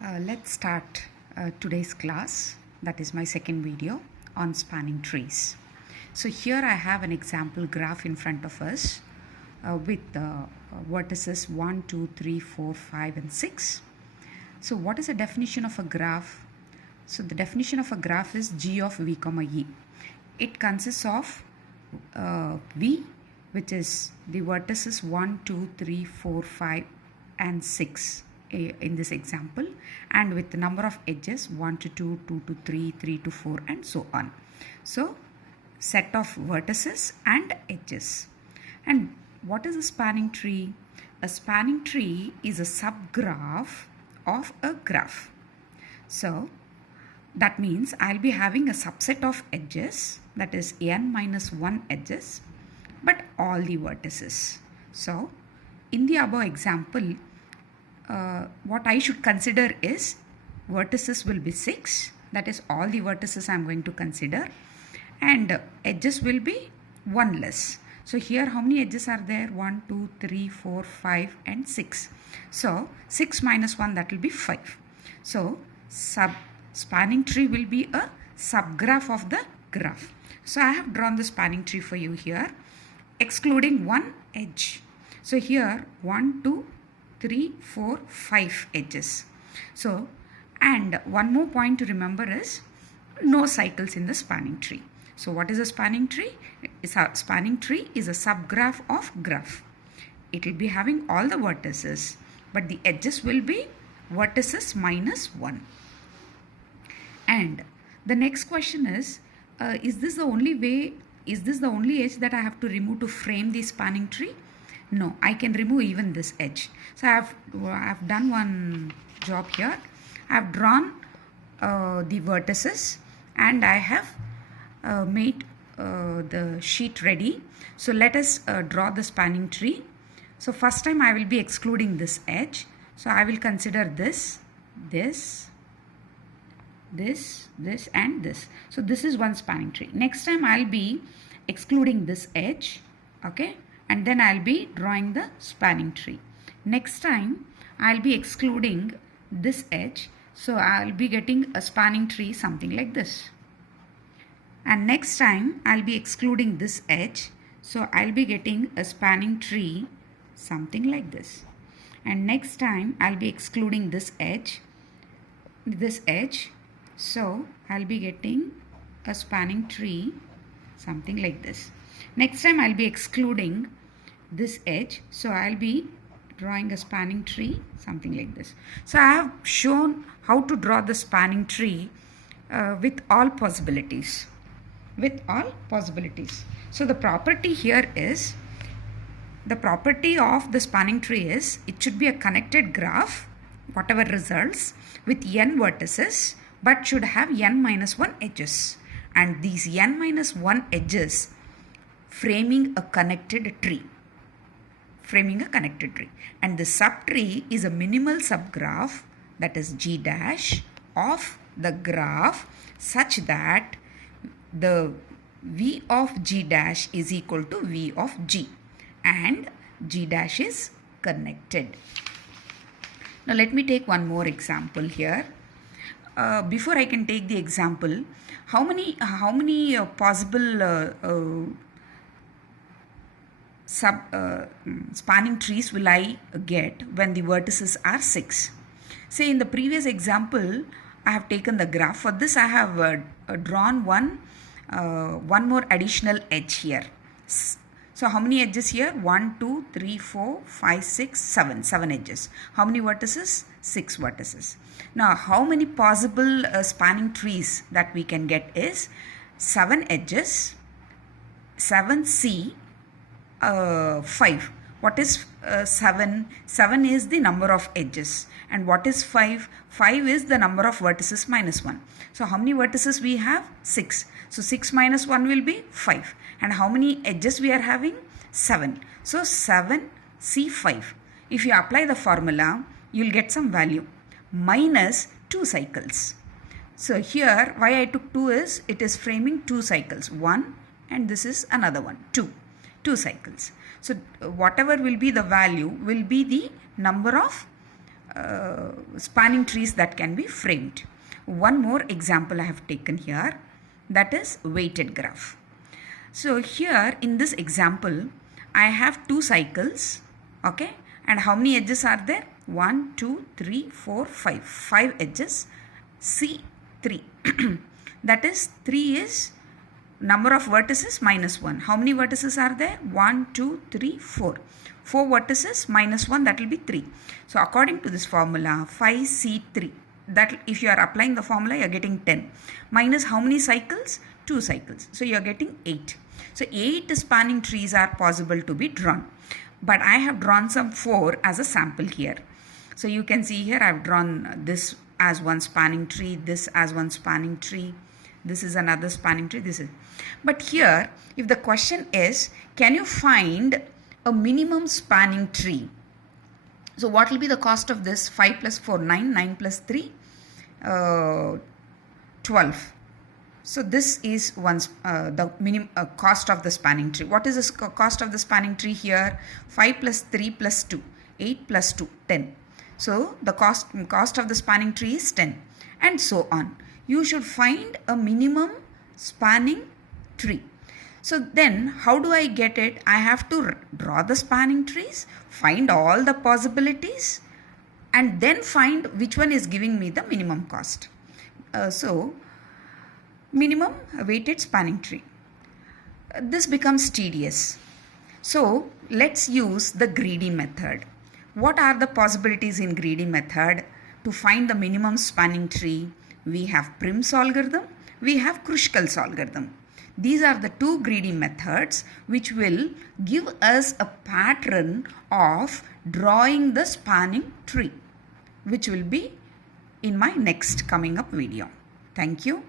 Let's start today's class. That is my second video on spanning trees. So here I have an example graph in front of us with vertices 1, 2, 3, 4, 5 and 6. So what is the definition of a graph? So the definition of a graph is G of V comma E. It consists of V, which is the vertices 1, 2, 3, 4, 5 and 6 in this example, and with the number of edges 1 to 2, 2 to 3, 3 to 4 and so on. So set of vertices and edges. And what is a spanning tree? A spanning tree is a subgraph of a graph. So that means I'll be having a subset of edges, that is n minus 1 edges, but all the vertices. So in the above example, what I should consider is vertices will be 6, that is all the vertices I am going to consider, and edges will be 1 less. So here how many edges are there? 1, 2, 3, 4, 5 and 6. So 6 minus 1, that will be 5. So spanning tree will be a subgraph of the graph. So I have drawn the spanning tree for you here, excluding one edge. So here 1, 2, 3, 4, 5 edges. So, and one more point to remember is no cycles in the spanning tree. So what is a spanning tree? Spanning tree is a subgraph of graph. It will be having all the vertices, but the edges will be vertices minus 1. And the next question is this the only way, is this the only edge that I have to remove to frame the spanning tree? No, I can remove even this edge. So I have done one job here. I have drawn the vertices and I have made the sheet ready. So let us draw the spanning tree. So first time I will be excluding this edge. So I will consider this and this. So this is one spanning tree. Next time I'll be excluding this edge, okay, and then I'll be drawing the spanning tree. Next time I'll be excluding this edge, so I'll be getting a spanning tree something like this. And next time I'll be excluding this edge, so I'll be getting a spanning tree something like this. And next time I'll be excluding this edge, so I'll be getting a spanning tree something like this. Next time I'll be excluding this edge, so I'll be drawing a spanning tree something like this. So I have shown how to draw the spanning tree with all possibilities. So the property here is, the property of the spanning tree is it should be a connected graph, whatever results, with n vertices, but should have n minus 1 edges, and these n minus 1 edges framing a connected tree. And the subtree is a minimal subgraph, that is G dash of the graph, such that the V of G dash is equal to V of G, and G dash is connected. Now let me take one more example here. Before I can take the example, how many possible spanning trees will I get when the vertices are 6? Say in the previous example, I have taken the graph. For this I have drawn one more additional edge here. So how many edges here? 1, 2, 3, 4, 5, 6, 7. 7 edges. How many vertices? 6 vertices. Now how many possible spanning trees that we can get is 7 edges, 7C, 5. What is 7? 7 is the number of edges. And what is 5? 5 is the number of vertices minus 1. So how many vertices we have? 6. So 6 minus 1 will be 5. And how many edges we are having? 7. So 7C5. If you apply the formula, you will get some value. Minus 2 cycles. So here why I took 2 is, it is framing 2 cycles. 1 and this is another one. 2 cycles. So whatever will be the value will be the number of spanning trees that can be framed. One more example I have taken here, that is weighted graph. So here in this example, I have 2 cycles, okay, and how many edges are there? 1, 2, 3, 4, 5. 5 edges. See 3. That is 3 is number of vertices minus 1. How many vertices are there? 1, 2, 3, 4. 4 vertices minus 1, that will be 3. So according to this formula, 5C3, that if you are applying the formula, you are getting 10. Minus how many cycles? 2 cycles. So you are getting 8. So 8 spanning trees are possible to be drawn. But I have drawn some 4 as a sample here. So you can see here I have drawn this as one spanning tree, this as one spanning tree, this is another spanning tree, this is. But here, if the question is, can you find a minimum spanning tree? So what will be the cost of this? 5 plus 4, 9, 9 plus 3, 12. So this is the minimum cost of the spanning tree. What is the cost of the spanning tree here? 5 plus 3 plus 2, 8 plus 2, 10. So the cost of the spanning tree is 10, and so on. You should find a minimum spanning tree. So then how do I get it? I have to draw the spanning trees, find all the possibilities, and then find which one is giving me the minimum cost. So minimum weighted spanning tree. This becomes tedious. So let's use the greedy method. What are the possibilities in greedy method? To find the minimum spanning tree, we have Prim's algorithm, we have Kruskal's algorithm. These are the 2 greedy methods which will give us a pattern of drawing the spanning tree, which will be in my next coming up video. Thank you.